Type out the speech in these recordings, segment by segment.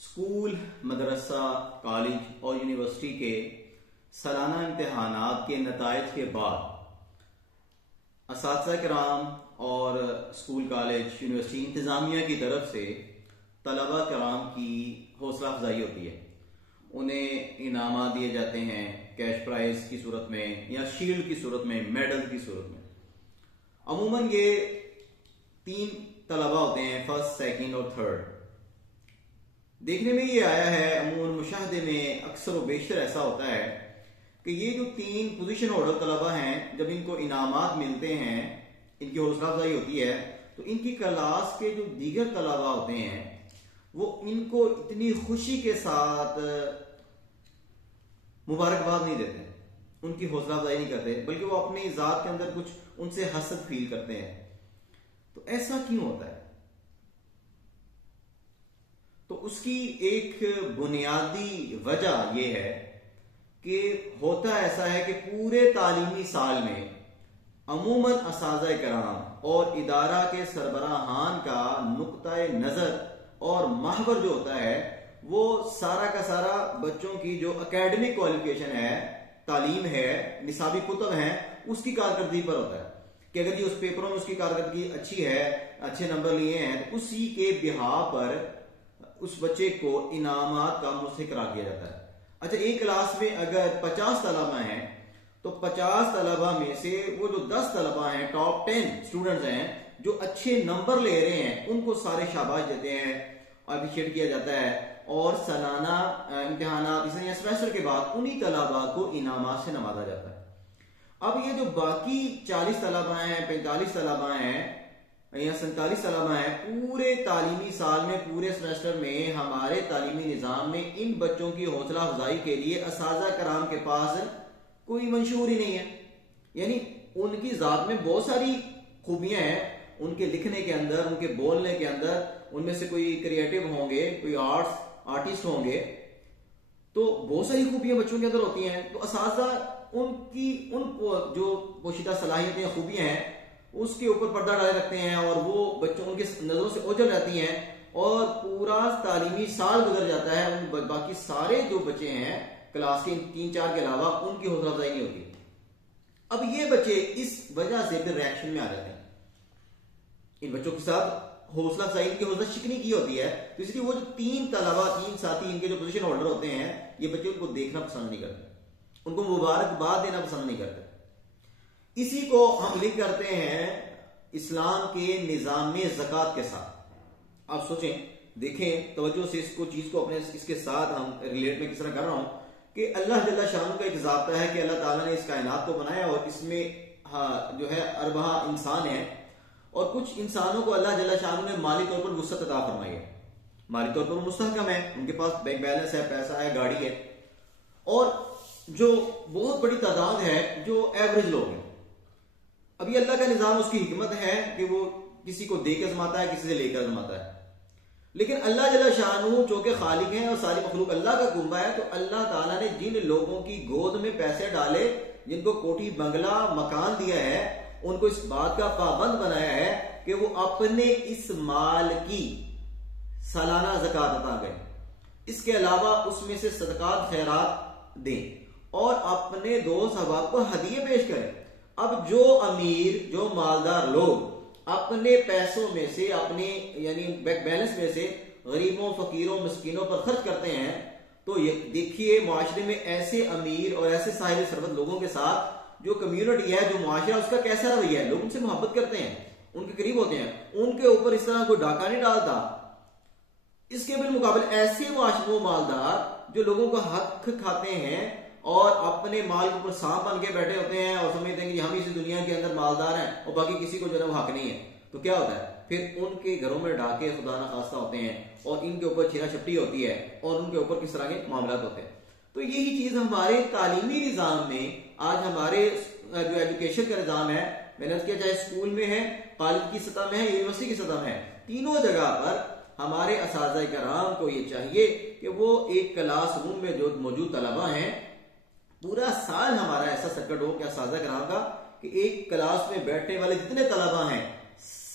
School, مدرسہ، college اور university کے سالانہ امتحانات کے نتائج کے بعد اساتذہ کرام اور اسکول، کالج، یونیورسٹی انتظامیہ کی طرف سے طلباء کرام کی حوصلہ افزائی ہوتی ہے. انہیں انعامات دیے جاتے ہیں کیش پرائز کی صورت میں یا شیلڈ کی صورت میں، میڈل کی صورت میں. عموماً یہ 3 طلباء ہوتے ہیں، فرسٹ، سیکنڈ اور تھرڈ. دیکھنے میں یہ آیا ہے، عموماً مشاہدے میں اکثر و بیشتر ایسا ہوتا ہے کہ یہ جو 3 پوزیشن ہولڈر طلباء ہیں، جب ان کو انعامات ملتے ہیں، ان کی حوصلہ افزائی ہوتی ہے، تو ان کی کلاس کے جو دیگر طلباء ہوتے ہیں وہ ان کو اتنی خوشی کے ساتھ مبارکباد نہیں دیتے، ان کی حوصلہ افزائی نہیں کرتے، بلکہ وہ اپنی ذات کے اندر کچھ ان سے حسد فیل کرتے ہیں. تو ایسا کیوں ہوتا ہے؟ تو اس کی ایک بنیادی وجہ یہ ہے کہ ہوتا ایسا ہے کہ پورے تعلیمی سال میں عموماً اساتذہ کرام اور ادارہ کے سربراہان کا نقطۂ نظر اور محور جو ہوتا ہے وہ سارا کا سارا بچوں کی جو اکیڈمک کوالیفیکیشن ہے، تعلیم ہے، نصابی کتب ہیں، اس کی کارکردگی پر ہوتا ہے کہ اگر یہ اس پیپروں میں اس کی کارکردگی اچھی ہے، اچھے نمبر لیے ہیں، تو اسی کے بہا پر اس بچے کو انعامات کا مستحق قرار دیا جاتا ہے. اچھا، ایک کلاس میں اگر 50 طلباء ہیں تو 50 طلباء میں سے وہ جو 10 طلباء ہیں، ٹاپ 10 اسٹوڈنٹس ہیں جو اچھے نمبر لے رہے ہیں، ان کو سارے شاباش دیتے ہیں، اپریشیٹ کیا جاتا ہے، اور سالانہ امتحانات اس طرح سیمسٹر کے بعد انہی طلباء کو انعامات سے نوازا جاتا ہے. اب یہ جو باقی 40 طلباء ہیں، 45 طلباء ہیں یا 47 طلباء ہیں، پورے تعلیمی سال میں، پورے سیمسٹر میں ہمارے تعلیمی نظام میں ان بچوں کی حوصلہ افزائی کے لیے اساتذہ کرام کے پاس کوئی منشور ہی نہیں ہے. یعنی ان کی ذات میں بہت ساری خوبیاں ہیں، ان کے لکھنے کے اندر، ان کے بولنے کے اندر، ان میں سے کوئی کریٹو ہوں گے، کوئی آرٹسٹ ہوں گے، تو بہت ساری خوبیاں بچوں کے اندر ہوتی ہیں. تو اساتذہ ان جو پوشیدہ صلاحیتیں، خوبیاں ہیں، اس کے اوپر پردہ ڈالے رکھتے ہیں، اور وہ بچوں ان کے نظروں سے اوجھل رہتی ہیں، اور پورا تعلیمی سال گزر جاتا ہے، ان باقی سارے جو بچے ہیں کلاس کے 3-4 کے علاوہ ان کی حوصلہ افزائی نہیں ہوتی. اب یہ بچے اس وجہ سے پھر ریاکشن میں آ جاتے ہیں. ان بچوں کے ساتھ حوصلہ افزائی کی حوصلہ شکنی کی ہوتی ہے، تو اس لیے وہ جو 3 طلباء، 3 ساتھی ان کے جو پوزیشن ہولڈر ہوتے ہیں، یہ بچے ان کو دیکھنا پسند نہیں کرتے، ان کو مبارکباد دینا پسند نہیں کرتے. اسی کو ہم لنک کرتے ہیں اسلام کے نظام زکوٰۃ کے ساتھ. آپ سوچیں، دیکھیں توجہ سے اس چیز کو اپنے اس کے ساتھ ہم ریلیٹ میں کس طرح کر رہا ہوں کہ اللہ جل شانہ کا ایک ضابطہ ہے کہ اللہ تعالیٰ نے اس کائنات کو بنایا، اور اس میں جو ہے اربع انسان ہیں، اور کچھ انسانوں کو اللہ جل شانہ نے مالی طور پر وسعت عطا فرمائی ہے، مالی طور پر مستحکم ہے، ان کے پاس بینک بیلنس ہے، پیسہ ہے، گاڑی ہے. اور جو بہت بڑی تعداد ہے جو ایوریج لوگ ہیں. ابھی اللہ کا نظام، اس کی حکمت ہے کہ وہ کسی کو دے کے آزماتا ہے، کسی سے لے کے آزماتا ہے. لیکن اللہ جل شانہ چونکہ خالق ہیں اور ساری مخلوق اللہ کا کنبہ ہے، تو اللہ تعالیٰ نے جن لوگوں کی گود میں پیسے ڈالے، جن کو کوٹھی بنگلہ مکان دیا ہے، ان کو اس بات کا پابند بنایا ہے کہ وہ اپنے اس مال کی سالانہ زکوٰۃ ادا کریں، اس کے علاوہ اس میں سے صدقات، خیرات دیں، اور اپنے دوست احباب کو ہدیے پیش کریں. اب جو امیر، جو مالدار لوگ اپنے پیسوں میں سے، اپنے یعنی بینک بیلنس میں سے غریبوں، فقیروں، مسکینوں پر خرچ کرتے ہیں، تو دیکھیے معاشرے میں ایسے امیر اور ایسے صاحب ثروت لوگوں کے ساتھ جو کمیونٹی ہے، جو معاشرہ، اس کا کیسا رویہ ہے. لوگ ان سے محبت کرتے ہیں، ان کے قریب ہوتے ہیں، ان کے اوپر اس طرح کوئی ڈاکہ نہیں ڈالتا. اس کے بالمقابل ایسے معاشروں مالدار جو لوگوں کا حق کھاتے ہیں اور اپنے مال کے اوپر سانپ بن کے بیٹھے ہوتے ہیں اور سمجھتے ہیں کہ ہم اسی دنیا کے اندر مالدار ہیں اور باقی کسی کو جو ہے وہ حق نہیں ہے، تو کیا ہوتا ہے پھر ان کے گھروں میں ڈاکے خدا نخواستہ ہوتے ہیں، اور ان کے اوپر چھینا چھپٹی ہوتی ہے، اور ان کے اوپر کس طرح کے معاملات ہوتے ہیں. تو یہی چیز ہمارے تعلیمی نظام میں آج، ہمارے جو ایجوکیشن کا نظام ہے، میں نے کیا، چاہے اسکول میں ہے، کالج کی سطح میں ہے، یونیورسٹی کی سطح میں ہے، تینوں جگہ پر ہمارے اساتذہ کرام کو یہ چاہیے کہ وہ ایک کلاس روم میں جو موجود طلباء ہیں، پورا سال ہمارا ایسا سرکٹ ہو کہ اساتذہ کرام کا کہ ایک کلاس میں بیٹھنے والے جتنے طلباء ہیں،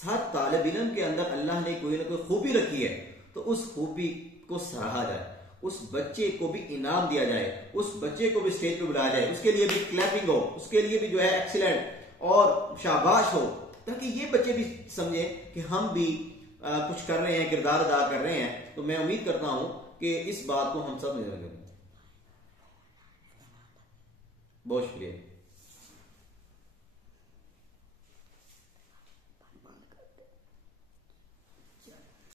ہر طالب علم کے اندر اللہ نے کوئی نہ کوئی خوبی رکھی ہے، تو اس خوبی کو سراہا جائے، اس بچے کو بھی انعام دیا جائے، اس بچے کو بھی اسٹیج پہ بلایا جائے، اس کے لیے بھی کلیپنگ ہو، اس کے لیے بھی جو ہے ایکسیلنٹ اور شاباش ہو، تاکہ یہ بچے بھی سمجھیں کہ ہم بھی کچھ کر رہے ہیں، کردار ادا کر رہے ہیں. تو میں امید کرتا ہوں کہ اس بات کو ہم سب نے. بہت شکریہ.